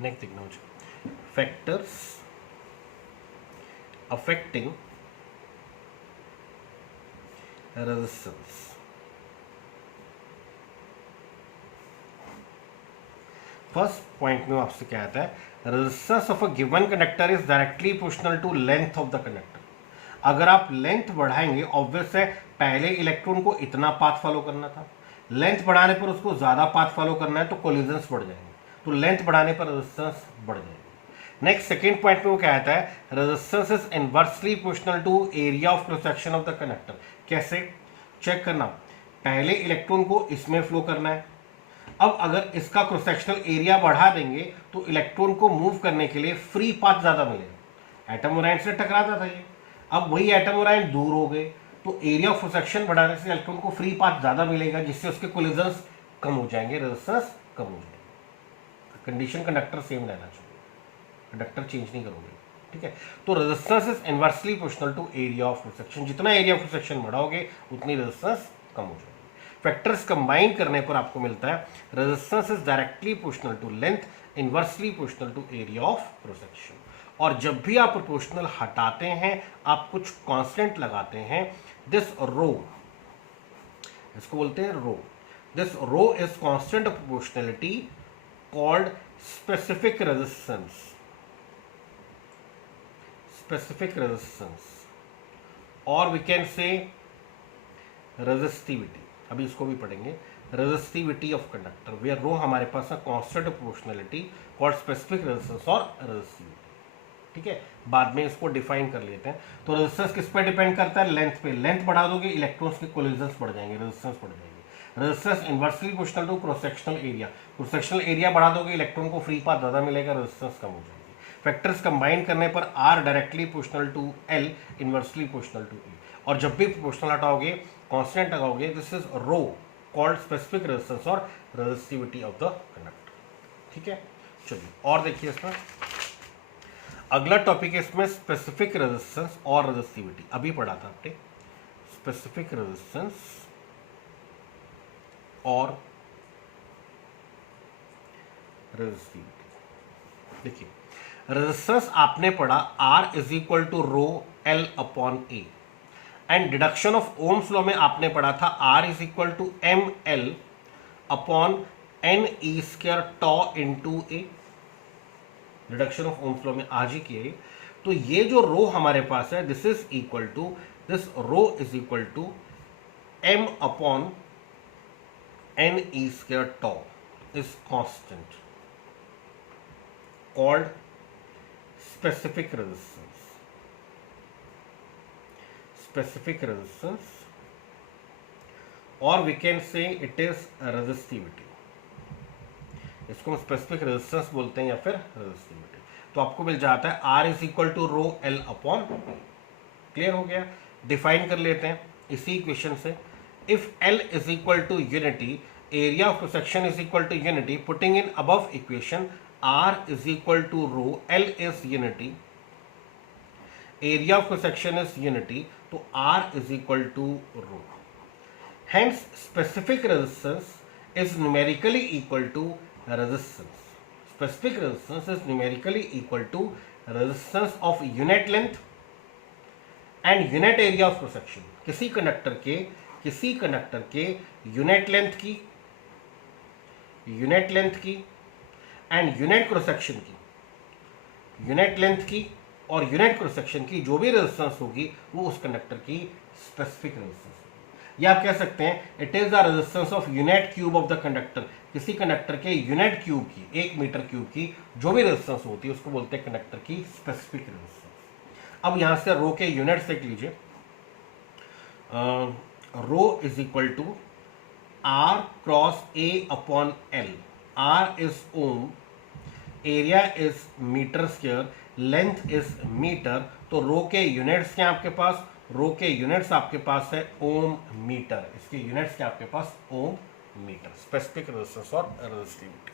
Next देखना मुझे, factors affecting resistance. First point में आपसे क्या आता है, resistance of a given conductor is directly proportional to length of the conductor. अगर आप लेंथ बढ़ाएंगे, ऑब्वियस है पहले इलेक्ट्रॉन को इतना पाथ फॉलो करना था, लेंथ बढ़ाने पर उसको ज्यादा पाथ फॉलो करना है तो कोलिजन्स बढ़ जाएंगे, तो लेंथ बढ़ाने पर रेजिस्टेंस बढ़ जाएगी। नेक्स्ट सेकेंड पॉइंट में वो क्या आता है, resistance is inversely proportional to area of cross section of the conductor. कैसे चेक करना, पहले इलेक्ट्रॉन को इसमें फ्लो करना है, अब अगर इसका क्रॉस सेक्शनल एरिया बढ़ा देंगे तो इलेक्ट्रॉन को मूव करने के लिए फ्री पाथ ज्यादा मिलेगा। एटम और आयन से टकराता था ये, अब वही एटम और आयन दूर हो गए तो एरिया ऑफ सेक्शन बढ़ाने से इलेक्ट्रॉन को फ्री पाथ ज्यादा मिलेगा, जिससे उसके कोलिजन्स कम हो जाएंगे, रेजिस्टेंस कम हो जाएगी। कंडीशन कंडक्टर सेम रहना चाहिए, कंडक्टर चेंज नहीं करोगे, ठीक है। तो resistance is inversely proportional to area of section, जितना एरिया ऑफ सेक्शन बढ़ाओगे उतनी रेजिस्टेंस कम हो जाएगी। फैक्टर्स कंबाइन करने पर आपको मिलता है resistance is directly proportional to length, inversely proportional to area of cross section. और जब भी आप प्रोपोर्शनल हटाते हैं आप कुछ कांस्टेंट लगाते हैं, दिस रो, इसको बोलते हैं rho, this rho is constant of proportionality called specific resistance, specific resistance, और वी कैन से रेजिस्टिविटी। अभी इसको भी पढ़ेंगे, resistivity of conductor, where rho हमारे पास है constant of proportionality called specific resistance और रेजिस्टिविटी, ठीक है। बाद में इसको डिफाइन कर लेते हैं। तो रेजिस्टेंस किस पे डिपेंड करता है, लेंथ पे, लेंथ बढ़ा दोगे इलेक्ट्रॉन्स के कोलिजन्स बढ़ जाएंगे, रेजिस्टेंस बढ़ जाएगी। Resistance inversely proportional to cross sectional area, cross sectional area बढ़ा दोगे इलेक्ट्रॉन को फ्री पाथ ज्यादा मिलेगा, रेजिस्टेंस कम हो जाएगी। फैक्टर्स कंबाइन करने पर R directly proportional to L, inversely proportional to A, और जब भी प्रोपोर्शनल हटाओगे कांस्टेंट लगाओगे, this is rho called specific resistance और रेजिस्टिविटी ऑफ द कंडक्टर, ठीक है। चलिए और देखिए इसमें अगला टॉपिक है, इसमें स्पेसिफिक रेजिस्टेंस और रेजिस्टिविटी, अभी पढ़ा था आपने, स्पेसिफिक रेजिस्टेंस और रेजिस्टिविटी। देखिए रेजिस्टेंस आपने पढ़ा R is equal to rho L upon A, and deduction of Ohm's law में आपने पढ़ा था R is equal to M L upon N E square tau into A, reduction of Ohm's law में आज ही किए। तो ये जो रो हमारे पास है, this is equal to, this rho is equal to M upon N E square tau is constant called specific resistance, specific resistance, और we can say it is resistivity. इसको हम स्पेसिफिक रेजिस्टेंस बोलते हैं या फिर रेजिस्टिविटी। तो आपको मिल जाता है R is equal to rho L upon, clear हो गया। डिफाइन कर लेते हैं इसी इक्वेशन से, if L is equal to unity, area of section is equal to unity, putting in above equation R is equal to rho, L is unity, area of section is unity, तो R is equal to rho. Hence specific resistance is numerically equal to resistance. Specific resistance is numerically equal to resistance of unit length and unit area of cross section. किसी conductor के unit length की and unit cross section की, unit length की और unit cross section की जो भी resistance होगी वो उस कंडक्टर की स्पेसिफिक रेजिस्टेंस, या आप कह सकते हैं it is the resistance of unit cube of the conductor. किसी कंडक्टर के यूनिट क्यूब की, 1 मीटर क्यूब की जो भी रेजिस्टेंस होती है उसको बोलते हैं कंडक्टर की स्पेसिफिक रेजिस्टेंस। अब यहां से रो के यूनिट्स देख लीजिए, rho is equal to R cross A upon L, R is ohm, area is metre square, length is metre, तो रो के यूनिट्स क्या आपके पास, रो के यूनिट्स आपके पास है ओम मीटर, इसके यूनिट्स क्या आपके पास ओम मीटर, स्पेसिफिक रेजिस्टेंस और रेजिस्टिविटी।